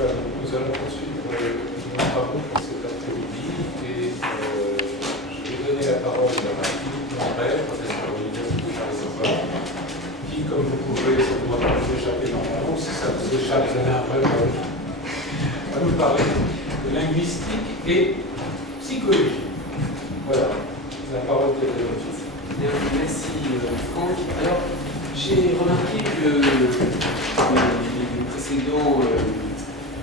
Voilà, donc nous allons poursuivre nos travaux pour cet après-midi et je vais donner la parole à Philippe Lambert, professeur à l'Université Paris-Sorbonne, qui, comme vous pouvez sûrement vous échapper normalement, si ça vous échappe, vous avez un problème, va nous parler de linguistique et psychologie. Voilà, la parole est à votre fils. Merci Franck. Alors, j'ai remarqué que les précédents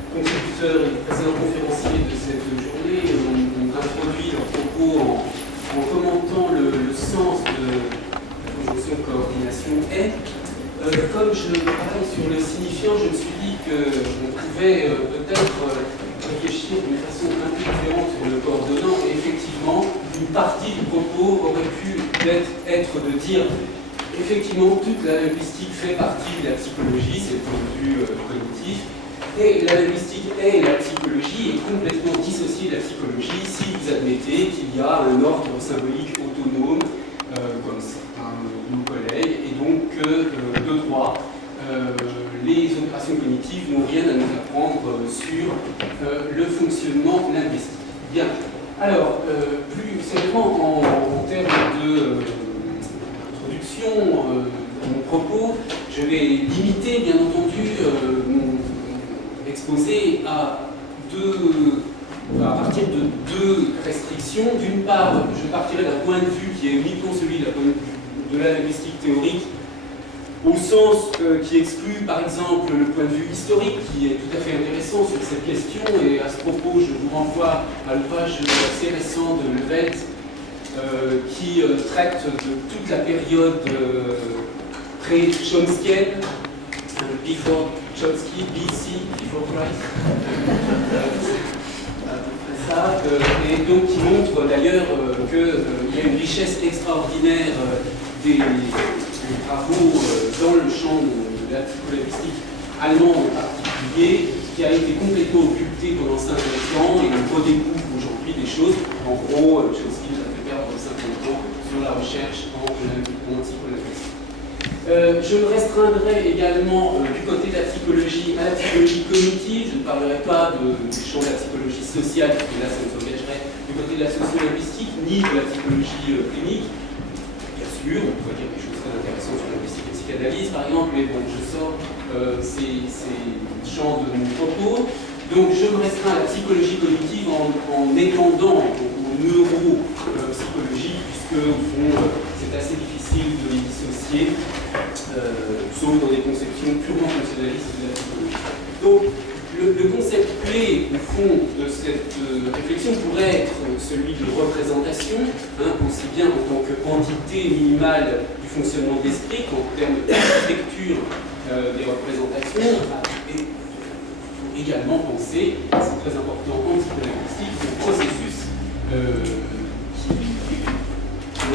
contributeurs et les précédents conférenciers de cette journée ont introduit leurs propos en commentant le sens de la conjonction coordination et. Comme je travaille sur le signifiant, je me suis dit qu'on pouvait peut-être réfléchir d'une façon un peu différente sur le coordonnant, et effectivement, une partie du propos aurait pu être de dire effectivement toute la linguistique fait partie de la psychologie, c'est le point de vue cognitif, et la linguistique et la psychologie est complètement dissociée de la psychologie si vous admettez qu'il y a un ordre symbolique autonome, comme certains de nos collègues, et donc de droit, les opérations cognitives n'ont rien à nous apprendre sur le fonctionnement linguistique. Bien. Alors, plus sérieusement, en termes d'introduction de mon propos, je vais limiter, bien entendu, mon exposé à partir de deux restrictions. D'une part, je partirai d'un point de vue qui est uniquement celui de la linguistique théorique, au sens qui exclut par exemple le point de vue historique, qui est tout à fait intéressant sur cette question, et à ce propos je vous renvoie à l'ouvrage assez récent de Levelt qui traite de toute la période pré-chomskienne, before Chomsky, BC, before Christ, et donc qui montre d'ailleurs qu'il y a une richesse extraordinaire des travaux dans le champ de la psycholinguistique allemande en particulier, qui a été complètement occulté pendant 50 ans, et on redécouvre aujourd'hui des choses. En gros, Chomsky nous a fait perdre 50 ans sur la recherche en psycholinguistique. Je me restreindrai également du côté de la psychologie à la psychologie cognitive. Je ne parlerai pas du champ de la psychologie sociale, parce que là ça nous engagerait du côté de la sociolinguistique, ni de la psychologie clinique. Bien sûr, on pourrait dire des choses très intéressantes sur la linguistique et la psychanalyse par exemple, mais bon, je sors ces champs de mon propos. Donc je me restreins à la psychologie cognitive en étendant aux neuropsychologie, puisque au fond c'est assez difficile de les dissocier, sauf dans des conceptions purement fonctionnalistes de la psychologie. Donc le concept clé au fond de cette réflexion pourrait être celui de représentation, aussi bien en tant qu'entité minimale du fonctionnement de l'esprit qu'en termes d'architecture des représentations. Et il faut également penser, c'est très important en psycholinguistique, au processus qui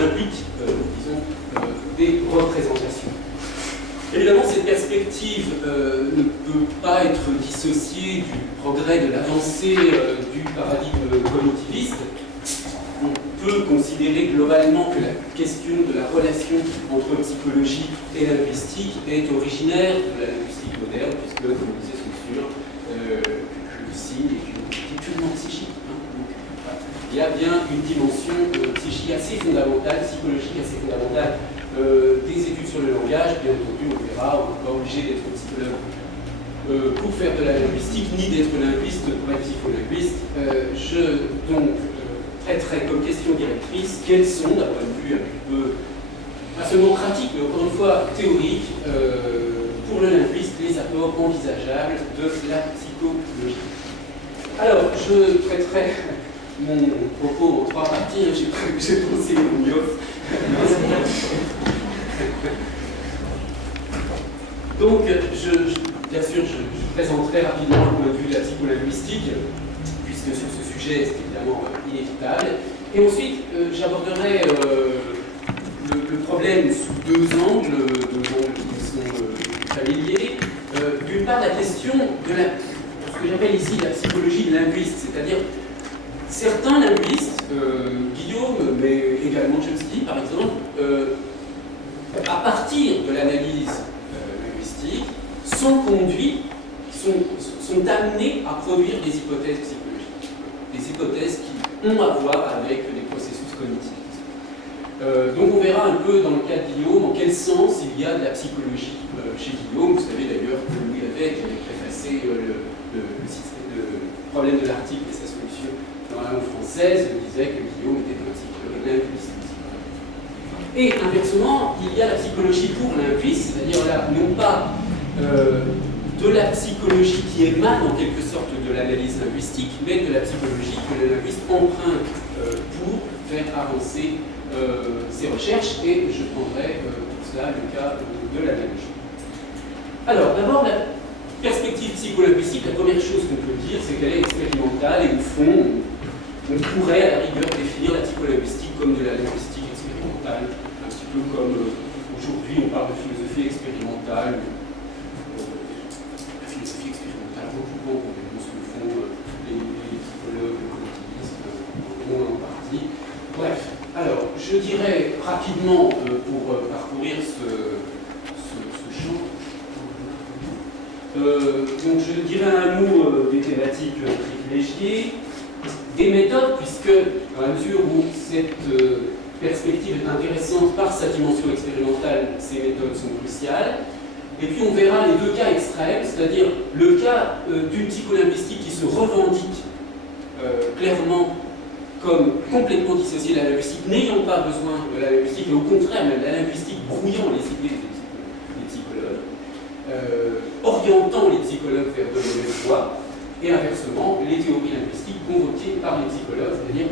implique, disons, des représentations. Évidemment, cette perspective ne peut pas être dissociée du progrès, de l'avancée du paradigme cognitiviste. On peut considérer globalement que la question de la relation entre psychologie et linguistique est originaire de la linguistique moderne, puisque, comme on disait, c'est sûr, le signe est une entité purement psychique. Donc, il y a bien une dimension psychique assez fondamentale, psychologique assez fondamentale, des études sur le langage. Bien entendu, on verra, on n'est pas obligé d'être psychologue pour faire de la linguistique, ni d'être linguiste pour être psycholinguiste. Donc, traiterai comme question directrice quels sont, d'un point de vue un peu, pas seulement pratique, mais encore une fois théorique, pour le linguiste, les apports envisageables de la psychologie. Alors, je traiterai mon propos en trois parties. J'ai pensé mon yoff. Donc, bien sûr, je présenterai rapidement le point de vue de la psycholinguistique, puisque sur ce sujet, c'est évidemment inévitable. Et ensuite, j'aborderai le problème sous deux angles qui sont familiers. D'une part, la question de ce que j'appelle ici la psychologie de linguiste, c'est-à-dire certains linguistes, Guillaume, mais également Chomsky par exemple, à partir de l'analyse linguistique, sont sont amenés à produire des hypothèses psychologiques, des hypothèses qui ont à voir avec des processus cognitifs. Donc on verra un peu dans le cas de Guillaume en quel sens il y a de la psychologie chez Guillaume. Vous savez d'ailleurs que Louis Lévesque avait préfacé le problème de l'article et sa solution dans la langue française, disait que Guillaume était un psychologue linguiste. Et inversement, il y a la psychologie pour linguiste, c'est-à-dire là, non pas de la psychologie qui émane en quelque sorte de l'analyse linguistique, mais de la psychologie que le linguiste emprunte pour faire avancer ses recherches, et je prendrai pour cela le cas de l'analogie. Alors, d'abord, la perspective psycholinguistique, la première chose qu'on peut dire, c'est qu'elle est expérimentale, et au fond, on pourrait à la rigueur définir la psycholinguistique comme de la linguistique expérimentale, un petit peu comme aujourd'hui on parle de philosophie expérimentale. La philosophie expérimentale recoupant ce que font les psychologues, le cognitivisme, en partie. Bref, alors je dirais rapidement pour parcourir ce champ. Donc je dirais un mot des thématiques privilégiées, des méthodes, puisque dans la mesure où cette perspective est intéressante par sa dimension expérimentale, ces méthodes sont cruciales. Et puis on verra les deux cas extrêmes, c'est-à-dire le cas d'une psycholinguistique qui se revendique clairement comme complètement dissociée de la linguistique, n'ayant pas besoin de la linguistique, et au contraire, même la linguistique brouillant les idées des psychologues, orientant les psychologues vers de mauvaises voies, et inversement, les théories linguistiques convoquées par les psychologues, c'est-à-dire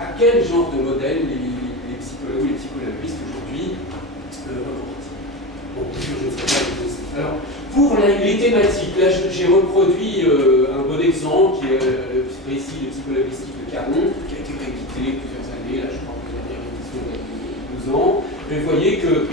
à quel genre de modèle les psychologues ou les psycholinguistes aujourd'hui revendiquent. Bon, je ne sais pas les dossiers. Alors, pour les thématiques, là j'ai reproduit un bon exemple qui est ici le psycholinguistique de Caron, qui a été réédité plusieurs années, là je crois que la dernière édition date de 12 ans. Mais vous voyez que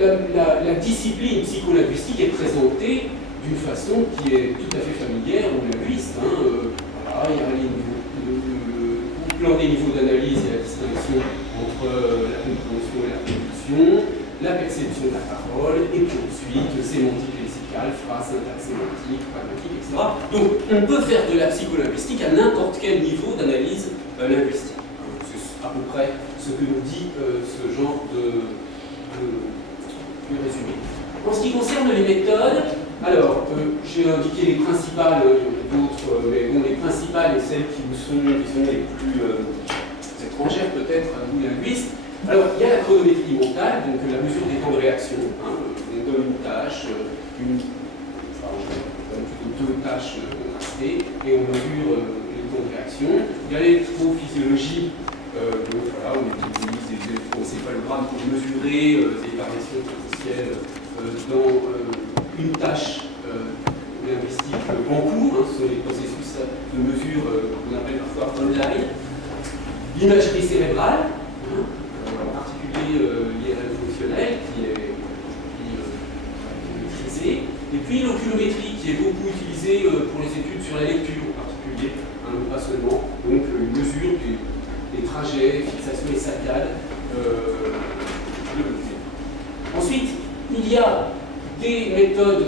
la discipline psycholinguistique est présentée d'une façon qui est tout à fait familière aux linguistes. Voilà, il y a le plan des niveaux d'analyse et la distinction entre la compréhension et la production, la perception de la parole, et puis ensuite sémantique lexicale, phrase, syntaxe sémantique, pragmatique, etc. Donc on peut faire de la psycholinguistique à n'importe quel niveau d'analyse linguistique. C'est à peu près ce que nous dit ce genre de résumé. En ce qui concerne les méthodes, alors j'ai indiqué les principales, d'autres, mais bon, les principales et celles qui vous sont, disons, les plus étrangères peut-être à nous linguistes. Alors, il y a la chronométrie mentale, donc la mesure des temps de réaction. On donne une tâche, on donne plutôt deux tâches contrastées, et on mesure les temps de réaction. Il y a l'électrophysiologie, donc voilà, on utilise des électroencéphalogrammes pour mesurer des variations potentielles dans une tâche linguistique en cours. Ce sont les processus de mesure qu'on appelle parfois online. L'imagerie cérébrale, en particulier l'IRM fonctionnel, qui est maîtrisée, et puis l'oculométrie, qui est beaucoup utilisée pour les études sur la lecture en particulier, pas seulement, donc une mesure des trajets, fixation et saccades de l'oculaire. Ensuite, il y a des méthodes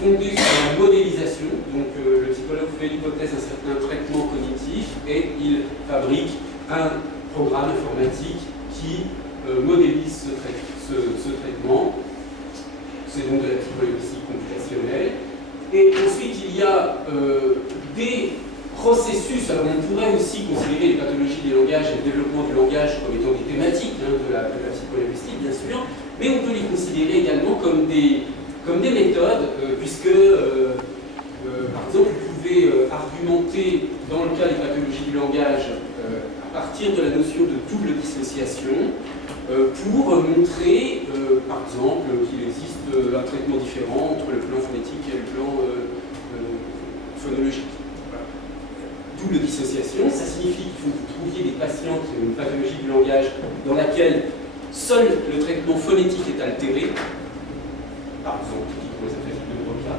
fondées sur la modélisation, donc le psychologue fait l'hypothèse d'un certain traitement cognitif et il fabrique un programme informatique qui modélise ce traitement. C'est donc de la psycholinguistique computationnelle. Et ensuite, il y a des processus. Alors, on pourrait aussi considérer les pathologies des langages et le développement du langage comme étant des thématiques de la psycholinguistique, bien sûr, mais on peut les considérer également comme des méthodes, puisque, par exemple, vous pouvez argumenter, dans le cas des pathologies du langage, à partir de la notion de double dissociation, pour montrer, par exemple, qu'il existe un traitement différent entre le plan phonétique et le plan phonologique. Voilà. Double dissociation, ça signifie qu'il faut que vous trouviez des patients qui ont une pathologie du langage dans laquelle seul le traitement phonétique est altéré, par exemple, qui pourrait s'appeler de Broca.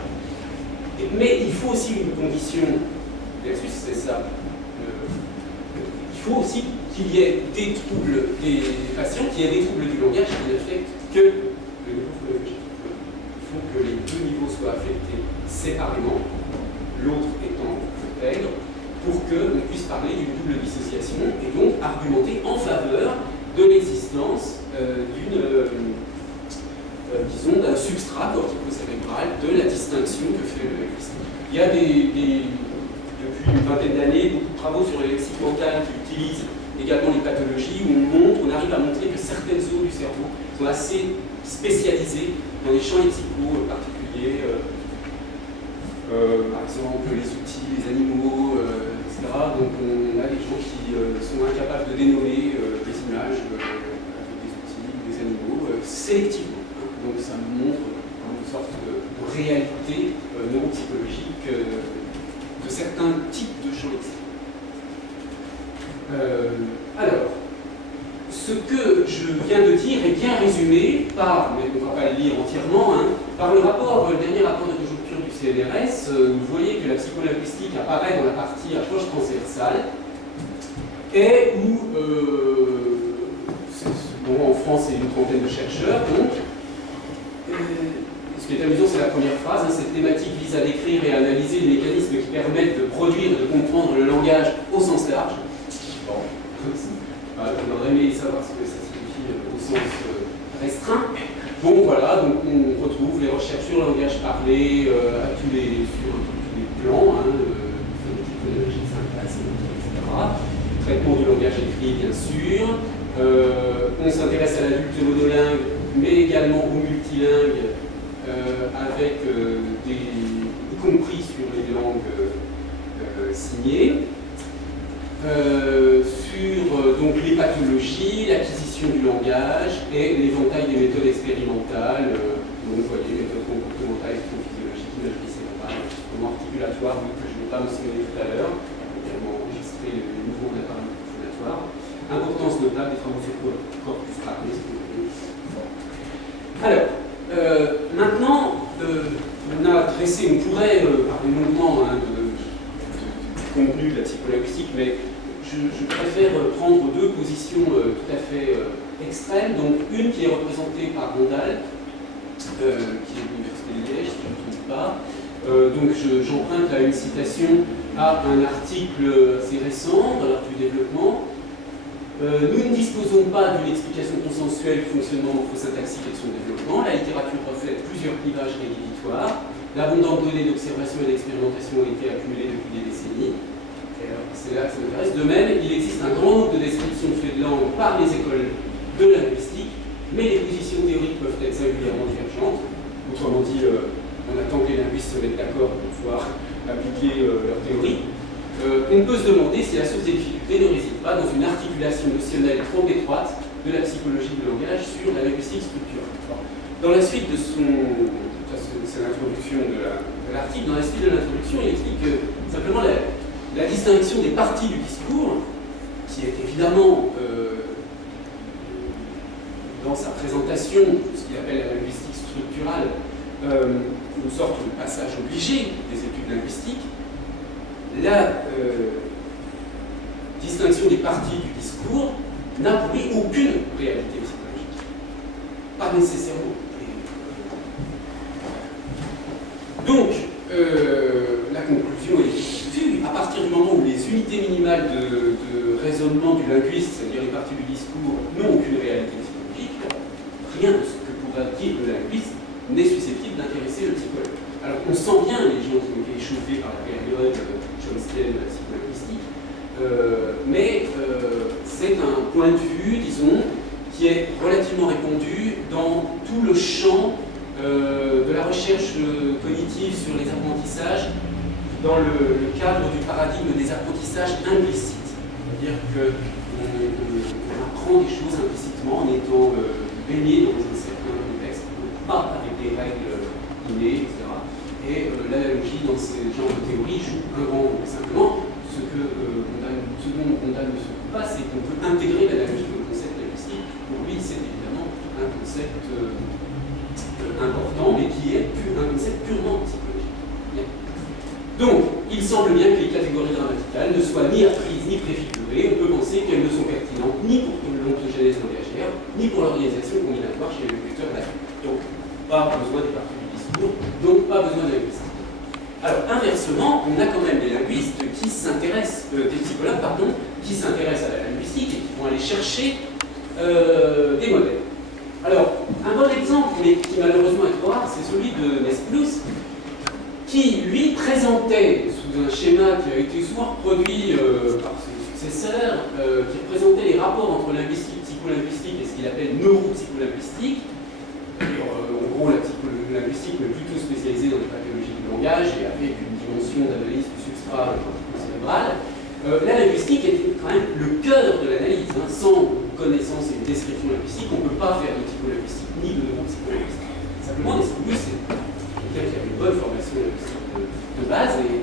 Mais il faut aussi une condition, versus c'est ça, il faut aussi qu'il y ait des troubles des patients, qu'il y ait des troubles du langage qui n'affectent que le niveau phonologique. Il faut que les deux niveaux soient affectés séparément, l'autre étant intègre, pour qu'on puisse parler d'une double dissociation et donc argumenter en faveur de l'existence disons, d'un substrat cortico-cérébral, de la distinction que fait le linguistique. Il y a depuis une vingtaine d'années, beaucoup de travaux sur le lexique mental qui utilisent également les pathologies, où on arrive à montrer que certaines zones du cerveau sont assez spécialisées dans les champs lexicaux particuliers, par exemple les outils, les animaux, etc. Donc on a des gens qui sont incapables de dénommer des images avec des outils, des animaux, sélectivement. Donc ça montre une sorte de réalité neuropsychologique de certains types de champs lexicaux. Alors, ce que je viens de dire est bien résumé par, mais on ne va pas le lire entièrement, par le dernier rapport de conjoncture du CNRS. Vous voyez que la psycholinguistique apparaît dans la partie approche transversale et où, en France, c'est une trentaine de chercheurs, donc. Ce qui est amusant, c'est la première phrase. Cette thématique vise à décrire et à analyser les mécanismes qui permettent de produire et de comprendre le langage au sens large. Bon, on aurait aimé savoir ce que ça signifie au sens restreint. Bon, voilà, donc on retrouve les recherches sur le langage parlé sur tous les plans, phonétique, phonologie, syntaxe, etc. Traitement du langage écrit, bien sûr. On s'intéresse à l'adulte monolingue, mais également aux multilingues, y compris sur les langues signées, sur donc, les pathologies, l'acquisition du langage et l'éventail des méthodes expérimentales, donc vous voyez, méthodes comportementales, physiologiques, imagerie cérébrale, instruments articulatoires, que je n'ai pas mentionné tout à l'heure, également enregistrer le mouvement de l'appareil articulatoire, importance notable des travaux sur le corpus parlé. Alors, maintenant, on a dressé, on pourrait parler longuement du contenu de la psycholinguistique, mais je préfère prendre deux positions tout à fait extrêmes. Donc, une qui est représentée par Rondal, qui est de l'Université de Liège, si je ne me trompe pas. Donc, j'emprunte à une citation à un article assez récent dans l'art du développement. Nous ne disposons pas d'une explication consensuelle du fonctionnement morphosyntaxique et de son développement. La littérature reflète plusieurs clivages rédhibitoires. D'abondantes données d'observation et d'expérimentation ont été accumulées depuis des décennies. C'est là que ça m'intéresse. De même, il existe un grand nombre de descriptions de faits de langue par les écoles de linguistique, mais les positions théoriques peuvent être singulièrement divergentes. Autrement dit, on attend que les linguistes se mettent d'accord pour pouvoir appliquer leur théorie. On peut se demander si la source des difficultés ne réside pas dans une articulation notionnelle trop étroite de la psychologie du langage sur la linguistique structurale. Dans la suite de c'est l'introduction de l'article, dans la suite de l'introduction, il explique simplement la distinction des parties du discours, qui est évidemment dans sa présentation, ce qu'il appelle la linguistique structurale, une sorte de passage obligé des études linguistiques. La distinction des parties du discours n'a pour lui aucune réalité psychologique. Pas nécessairement. Donc, la conclusion est vue à partir du moment où les unités minimales de raisonnement du linguiste, c'est-à-dire les parties du discours, n'ont aucune réalité psychologique, rien de ce que pourra dire le linguiste n'est susceptible d'intéresser le psychologue. Alors, on sent bien les gens qui ont été échauffés par la période chomskienne psycholinguistique, mais c'est un point de vue, disons, qui est relativement répandu dans tout le champ de la recherche cognitive sur les apprentissages dans le cadre du paradigme des apprentissages implicites. C'est-à-dire qu'on apprend des choses implicitement en étant baigné dans un certain contexte, pas avec des règles innées, etc. Et l'analogie dans ce genre de théorie joue un grand rôle. Simplement, ce dont Rondal ne se coupe pas, c'est qu'on peut intégrer l'analogie dans le concept linguistique. Pour lui, c'est évidemment un concept important, mais qui est un concept purement psychologique. Bien. Donc, il semble bien que les catégories grammaticales ne soient ni apprises ni préfigurées. On peut penser qu'elles ne sont pertinentes ni pour l'ontogénèse langagière, ni pour l'organisation combinatoire chez les locuteurs natifs. Donc, pas besoin des parties du discours, donc pas besoin de linguistique. Alors, inversement, on a quand même des linguistes qui s'intéressent, des psychologues, pardon, qui s'intéressent à la linguistique et qui vont aller chercher des modèles. Alors, un bon exemple, mais qui malheureusement est trop rare, c'est celui de Nesplous, qui, lui, présentait, sous un schéma qui a été souvent reproduit par ses successeurs, qui représentait les rapports entre linguistique, psycholinguistique et ce qu'il appelle neuropsycholinguistique. En gros, la psycholinguistique est plutôt spécialisée dans les pathologies du langage et avec une dimension d'analyse du substrat cérébral. La linguistique était quand même le cœur de l'analyse. Hein. Sans connaissance et une description linguistique, on ne peut pas faire de psycholinguistique ni de neuropsycholinguistique. Simplement, Nesplous, c'est quelqu'un qui a une bonne formation linguistique de base et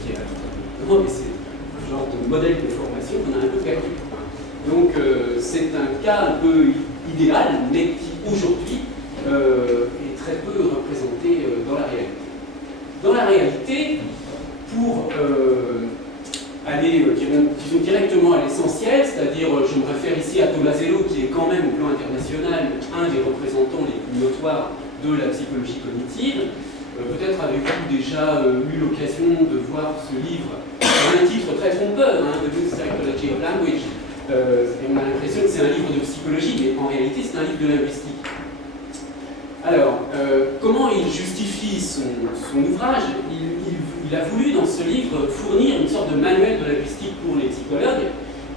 qui a mais c'est un genre de modèle de formation qu'on a un peu perdu. Donc, c'est un cas un peu idéal, mais qui aujourd'hui est très peu représenté dans la réalité. Dans la réalité, pour aller disons directement à l'essentiel, c'est-à-dire je me réfère ici à Tomasello, qui est quand même au plan international un des représentants les plus notoires de la psychologie cognitive. Peut-être avez-vous déjà eu l'occasion de voir ce livre, un titre très trompeur, hein, The New Psychology of Language. Et on a l'impression que c'est un livre de psychologie, mais en réalité c'est un livre de linguistique. Alors, comment il justifie son ouvrage? Il a voulu dans ce livre fournir une sorte de manuel de linguistique pour les psychologues,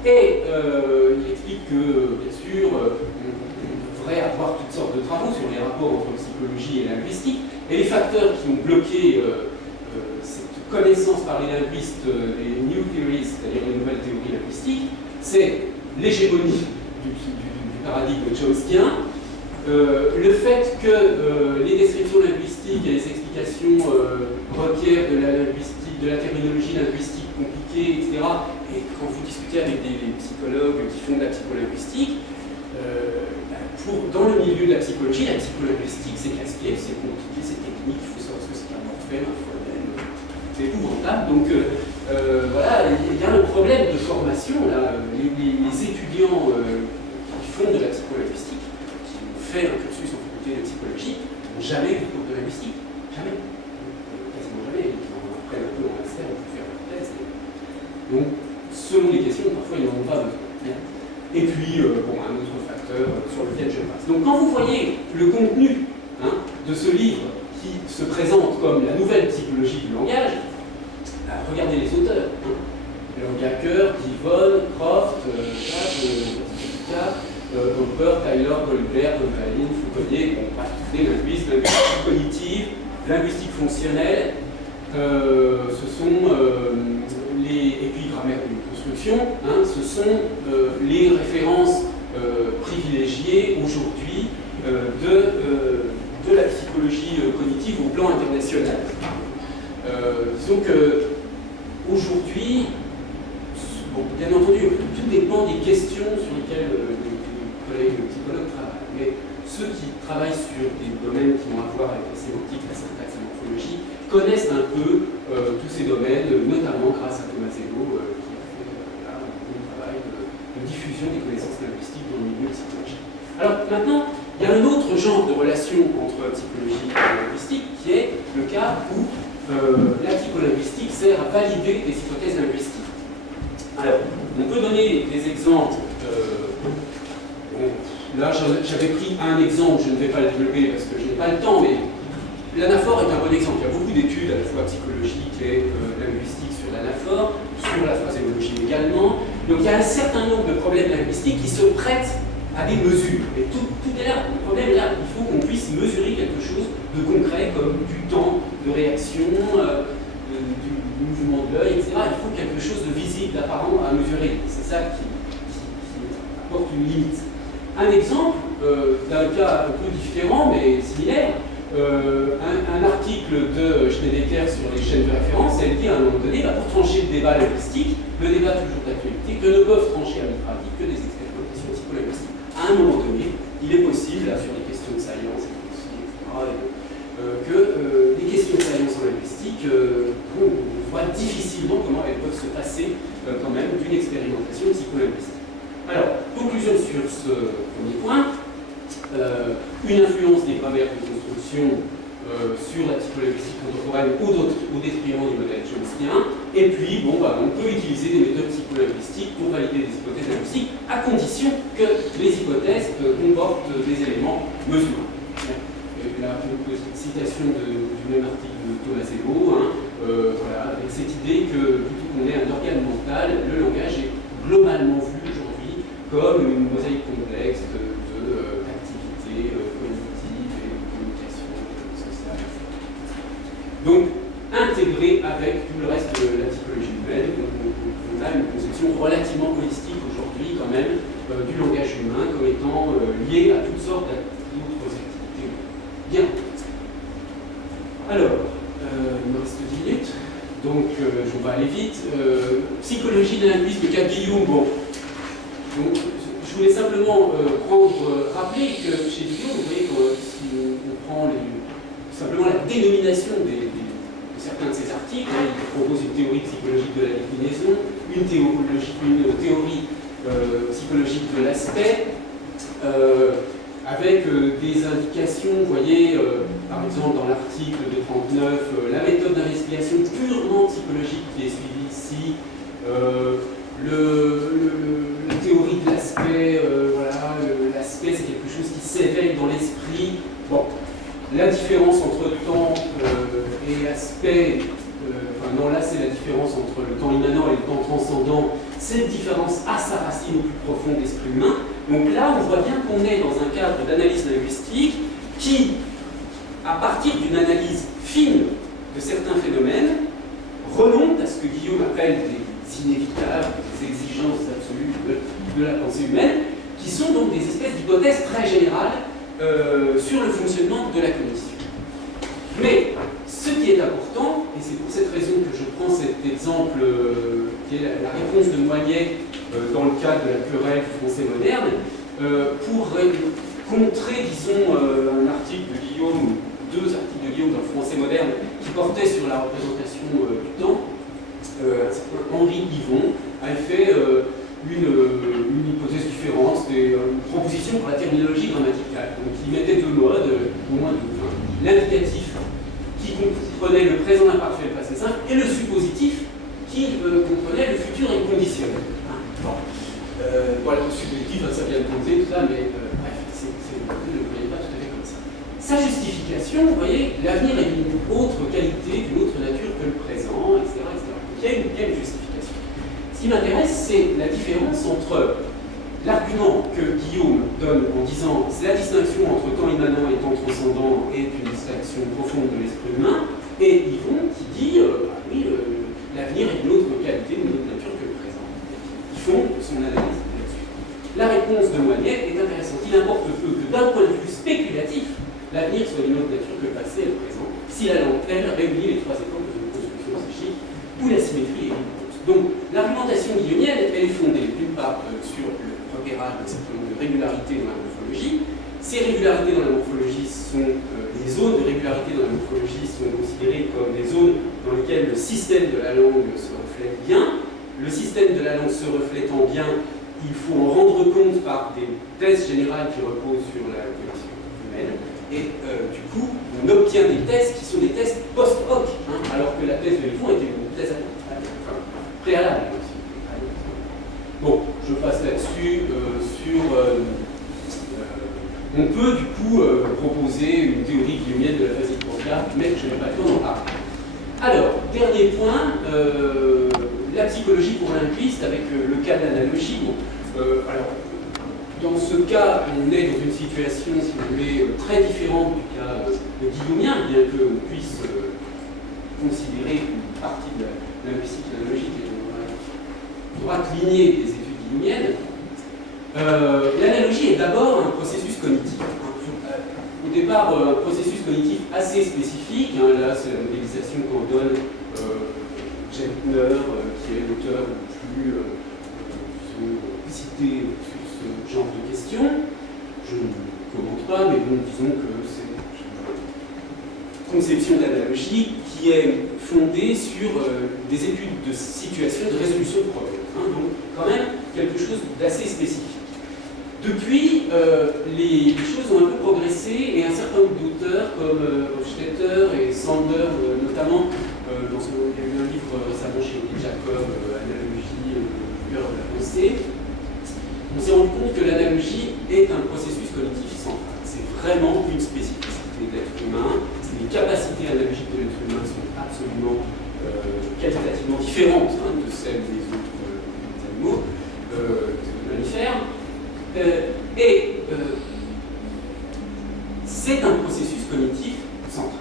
et il explique que, bien sûr, on devrait avoir toutes sortes de travaux sur les rapports entre psychologie et linguistique, et les facteurs qui ont bloqué cette connaissance par les linguistes des new theories, c'est-à-dire les nouvelles théories linguistiques, c'est l'hégémonie du paradigme chomskien, le fait que les descriptions linguistiques et les explications requièrent de la linguistique, de la terminologie linguistique compliquée, etc. Et quand vous discutez avec des psychologues qui font de la psycholinguistique, dans le milieu de la psychologie linguistique, c'est casse-pied, c'est compliqué, c'est technique, il faut savoir ce que c'est un morphème, un phonème, c'est épouvantable. Donc voilà, il y a un problème de formation. Là. Les étudiants qui font de la psycholinguistique, fait un cursus en faculté de psychologie, n'ont jamais vu cours de linguistique. Jamais. Quasiment jamais. Ils en apprennent un peu en master pour faire leur thèse. Donc, selon les questions, parfois ils n'en ont pas besoin. Et puis, un autre facteur sur lequel je passe. Donc, quand vous voyez le contenu de ce livre qui se présente comme la nouvelle psychologie du langage, regardez les auteurs. Gacker, Givon, Croft, Hopper, Tyler, Goldberg, Goldberg, Foucault, des linguistes, linguistique cognitive, linguistique fonctionnelle, ce sont et puis grammaire de construction, ce sont les références privilégiées aujourd'hui de la psychologie cognitive au plan international. Disons que aujourd'hui, bien entendu, tout dépend des questions sur lesquelles collègues psychologues travaillent, mais ceux qui travaillent sur des domaines qui ont à voir avec la sémantique, la syntaxe, la morphologie, connaissent un peu tous ces domaines, notamment grâce à Tomasello, qui a fait un bon travail de diffusion des connaissances linguistiques dans le milieu psychologique. Alors maintenant, il y a un autre genre de relation entre psychologie et linguistique, qui est le cas où la psycholinguistique sert à valider des hypothèses linguistiques. Alors, on peut donner des exemples. Là, j'avais pris un exemple, je ne vais pas le développer parce que je n'ai pas le temps, mais l'anaphore est un bon exemple. Il y a beaucoup d'études à la fois psychologiques et linguistiques sur l'anaphore, sur la phraséologie également. Donc, il y a un certain nombre de problèmes linguistiques qui se prêtent à des mesures. Et tout est là. Le problème est là. Il faut qu'on puisse mesurer quelque chose de concret, comme du temps de réaction, du mouvement de l'œil, etc. Il faut quelque chose de visible, d'apparent à mesurer. C'est ça qui apporte une limite. Un exemple d'un cas un peu différent, mais similaire, un article de Schneideker sur les chaînes de référence, elle dit à un moment donné, pour trancher le débat linguistique, le débat toujours d'actualité, que ne peuvent trancher à pratique que des expérimentations psycholinguistiques. À un moment donné, il est possible, là, sur les questions de science, etc., que les questions de science en linguistique, on voit difficilement comment elles peuvent se passer quand même d'une expérimentation psycholinguistique. Alors, conclusion sur ce premier point, une influence des grammaires de construction sur la psycholinguistique contemporaine au détriment du modèle chomskien. Et puis, bon, bah, on peut utiliser des méthodes psycholinguistiques pour valider des hypothèses linguistiques, à condition que les hypothèses comportent des éléments mesurés. Et là, une citation du même article de Thomas Sebo, hein, voilà, avec cette idée que plutôt qu'on ait un organe mental, le langage est globalement vu aujourd'hui comme une mosaïque complexe d'activités cognitives et de communication sociale. Donc, intégré avec tout le reste de la psychologie humaine, on a une conception relativement holistique aujourd'hui quand même du langage humain comme étant lié à toutes sortes d'autres activités. Bien. Alors, il me reste 10 minutes, donc je vais aller vite. Psychologie de linguisme, le cas de Guillaume, bon. Donc, je voulais simplement rappeler que chez Guillaume, vous voyez que si on prend simplement la dénomination de certains de ces articles, hein, il propose une théorie psychologique de la déclinaison, une théorie psychologique de l'aspect, avec des indications, vous voyez, par exemple dans l'article de 39, la méthode d'investigation purement psychologique qui est suivie ici, la théorie de l'aspect, voilà, l'aspect c'est quelque chose qui s'éveille dans l'esprit. Bon, la différence entre temps et aspect, enfin non, là c'est la différence entre le temps immanent et le temps transcendant. Cette différence a sa racine au plus profond de l'esprit humain. Donc là, on voit bien qu'on est dans un cadre d'analyse linguistique qui, à partir d'une analyse fine de certains phénomènes, remonte à ce que Guillaume appelle des inévitables, des exigences absolues de la pensée humaine, qui sont donc des espèces d'hypothèses très générales sur le fonctionnement de la cognition. Mais ce qui est important, et c'est pour cette raison que je prends cet exemple qui est la réponse de Moignet dans le cadre de la querelle du français moderne, pour contrer, disons, un article de Guillaume, deux articles de Guillaume dans le français moderne qui portaient sur la représentation du temps. Henri Yvon avait fait une hypothèse différente, c'était une proposition pour la terminologie grammaticale. Donc il mettait deux modes, au moins deux. L'indicatif qui comprenait le présent imparfait, le passé simple, et le suppositif qui comprenait le futur inconditionnel. Bon. Voilà, le suppositif, ça vient de compter, tout ça, mais bref, ne le voyez pas tout à fait comme ça. Sa justification, vous voyez, l'avenir est d'une autre qualité, d'une autre nature que le présent, etc. etc. Donc, il y a une justification. Ce qui m'intéresse, c'est la différence entre l'argument que Guillaume donne en disant c'est la distinction entre temps immanent et temps transcendant est une distinction profonde de l'esprit humain, et Yvon qui dit oui, l'avenir est d'une autre qualité, d'une autre nature que le présent. Ils font son analyse là-dessus. La réponse de Moignet est intéressante. Il importe peu que d'un point de vue spéculatif, l'avenir soit d'une autre nature que le passé et le présent, si la langue elle réunit les trois époques de construction psychique où la symétrie est évidente. Donc l'argumentation guillaumienne, elle est fondée d'une part sur le repérage d'un certain nombre de régularités dans la morphologie. Ces régularités dans la morphologie sont les zones de régularité dans la morphologie sont considérées comme des zones dans lesquelles le système de la langue se reflète bien. Le système de la langue se reflétant bien, il faut en rendre compte par des thèses générales qui reposent sur la cognition humaine. Et du coup, on obtient des thèses qui sont des thèses post-hoc, hein, alors que la thèse de Yvon était une thèse préalable. Bon, je passe là-dessus. On peut du coup proposer une théorie guillaumienne de la phase hypocale, mais je n'ai pas le temps d'en parler. Alors, dernier point, la psychologie pour linguiste avec le cas d'analogie. Bon, alors, dans ce cas, on est dans une situation, si vous voulez, très différente du cas guillaumien, bien qu'on puisse considérer une partie de la linguistique analogique est une droite lignée des études guillaumiennes. L'analogie est d'abord un processus cognitif. Au départ, un processus cognitif assez spécifique. Hein, là, c'est la modélisation qu'en donne Gentner, qui est l'auteur le plus cité sur ce genre de questions. Je ne commente pas, mais bon, disons que c'est une conception d'analogie qui est fondée sur des études de situation, de résolution de problèmes. Hein, donc, quand même, quelque chose d'assez spécifique. Depuis, les choses ont un peu progressé et un certain nombre d'auteurs, comme Hofstetter et Sander, notamment, il y a eu un livre récemment chez Jacob, Analogie, cœur de la pensée. On s'est rendu compte que l'analogie est un processus cognitif central. C'est vraiment une spécificité de l'être humain. Les capacités analogiques de l'être humain sont absolument qualitativement différentes de celles des autres animaux, des mammifères. C'est un processus cognitif central.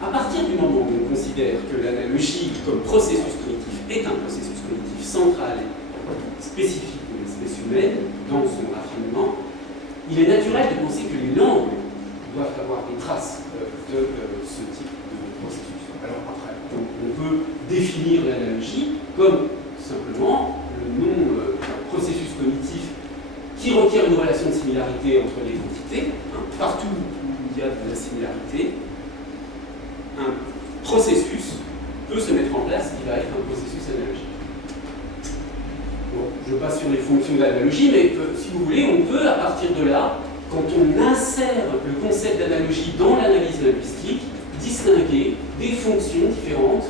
À partir du moment où on considère que l'analogie comme processus cognitif est un processus cognitif central spécifique de l'espèce humaine, dans son raffinement, il est naturel de penser que les langues doivent avoir des traces de ce type de processus. Alors après, on peut définir l'analogie comme simplement le nom d'un processus cognitif qui requiert une relation de similarité entre les entités. Partout où il y a de la similarité, un processus peut se mettre en place qui va être un processus analogique. Bon, je passe sur les fonctions de l'analogie, mais si vous voulez, on peut, à partir de là, quand on insère le concept d'analogie dans l'analyse linguistique, distinguer des fonctions différentes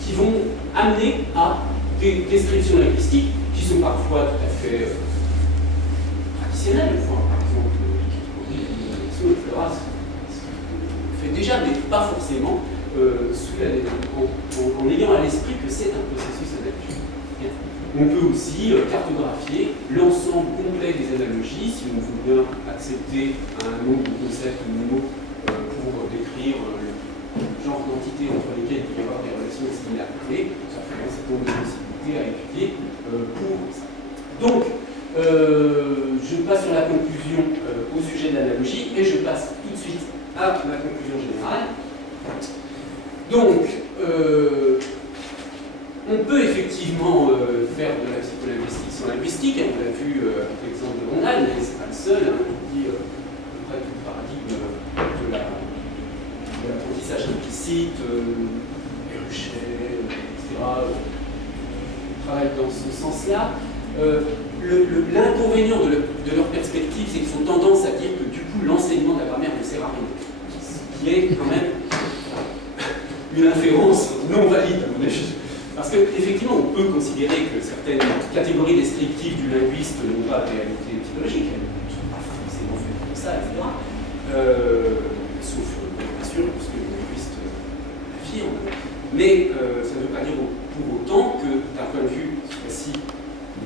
qui vont amener à des descriptions linguistiques qui sont parfois tout à fait traditionnelles. Par exemple, les catégories, fait déjà, mais pas forcément en ayant à l'esprit que c'est un processus analogique. On peut aussi cartographier l'ensemble complet des analogies, si on veut bien accepter un nombre de concepts ou de mots pour décrire le genre d'entités entre lesquelles il peut y avoir des relations de similarité. Ça fait un certain nombre de possibilités à étudier pour ça. Donc, je passe sur la conclusion au sujet de l'analogie et je passe tout de suite à ma conclusion générale. Donc, on peut effectivement faire de la psycholinguistique sans linguistique, on l'a vu avec l'exemple de Ronald, mais ce n'est pas le seul, on dit à peu près tout le paradigme de l'apprentissage implicite, Perruchet, etc., travaille dans ce sens-là. L'inconvénient de leur perspective, c'est qu'ils ont tendance à dire que du coup l'enseignement de la grammaire ne sert à rien, ce qui est quand même une inférence non valide à mon avis. Parce qu'effectivement, on peut considérer que certaines catégories descriptives du linguiste n'ont pas de réalité psychologique, elles ne sont pas forcément faites comme ça, etc. Sauf, bien sûr, parce que les linguistes l'affirment. Mais ça ne veut pas dire pour autant que, d'un point de vue, cette fois-ci,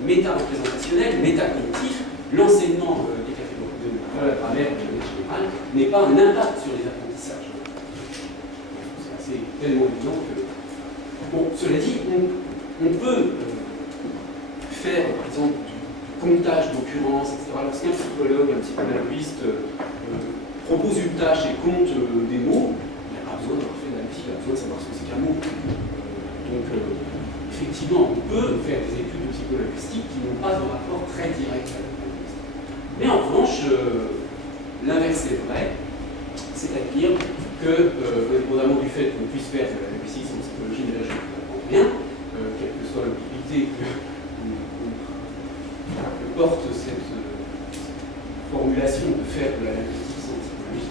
méta-représentationnel, métacognitif, l'enseignement des catégories de la grammaire de manière générale n'est pas un impact sur les apprentissages. C'est tellement évident que... Bon, cela dit, on peut faire, par exemple, du comptage d'occurrences, etc. Lorsqu'un psychologue, un psycholinguiste propose une tâche et compte des mots, il n'a pas besoin d'avoir fait d'analyse, il a besoin de savoir ce que c'est qu'un mot. Donc, effectivement, on peut faire des études de psycholinguistique qui n'ont pas de rapport très direct avec la linguistique. Mais en revanche, l'inverse est vrai, c'est-à-dire que, indépendamment du fait qu'on puisse faire de la linguistique sans psychologie, mais là je ne comprends rien, quelle que soit l'utilité que porte cette formulation de faire de la linguistique sans psychologie.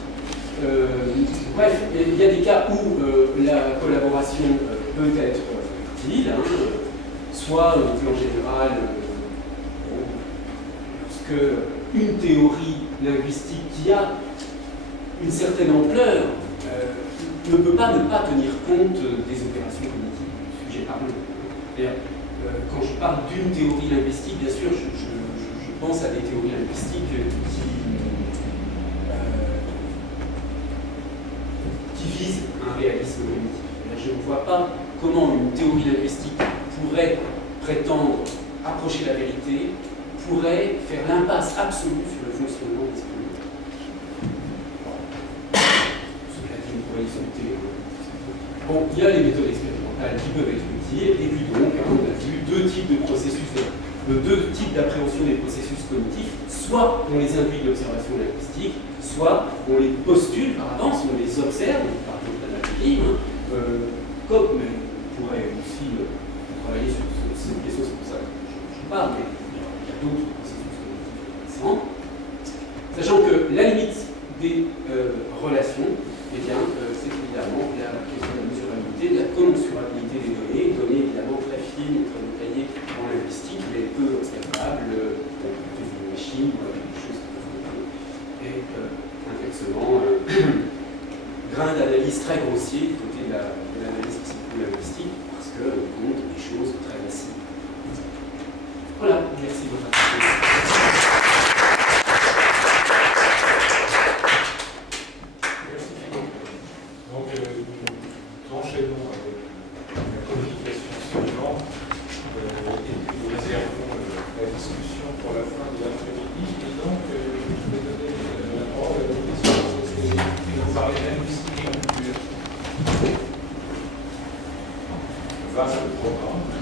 Bref, il y a des cas où la collaboration peut être utile, soit au plan général, lorsque une théorie linguistique qui a une certaine ampleur ne peut pas ne pas tenir compte des opérations cognitives du sujet parlé. Quand je parle d'une théorie linguistique, bien sûr, je pense à des théories linguistiques qui visent un réalisme cognitif. Je ne vois pas comment une théorie linguistique pourrait prétendre approcher la vérité, pourrait faire l'impasse absolue sur le fonctionnement des esprits. Bon, il y a les méthodes expérimentales qui peuvent être utiles, et puis donc, on a vu deux types d'appréhension des processus cognitifs, soit on les induit de l'observation linguistique, soit on les postule par avance, on les observe, par exemple l'analogie, comme mais on pourrait aussi travailler sur cette question, c'est pour ça que je parle, mais il y a d'autres processus cognitifs intéressants, sachant que la limite des relations eh bien, c'est évidemment la question de la mesurabilité, de la commensurabilité des données évidemment très fines, très détaillées en linguistique, mais peu observables, côté d'une machine, des choses qui peuvent monter. Et inversement, grain d'analyse très grossier du côté de l'analyse psycholinguistique, parce qu'on compte des choses très massives. Voilà, merci de votre attention. Merci Philippe. Donc nous enchaînons avec la communication suivante et puis nous réservons la discussion pour la fin de l'après-midi. Et donc je vais donner la parole à la question qui nous parler linguistique et culture. Vaste programme.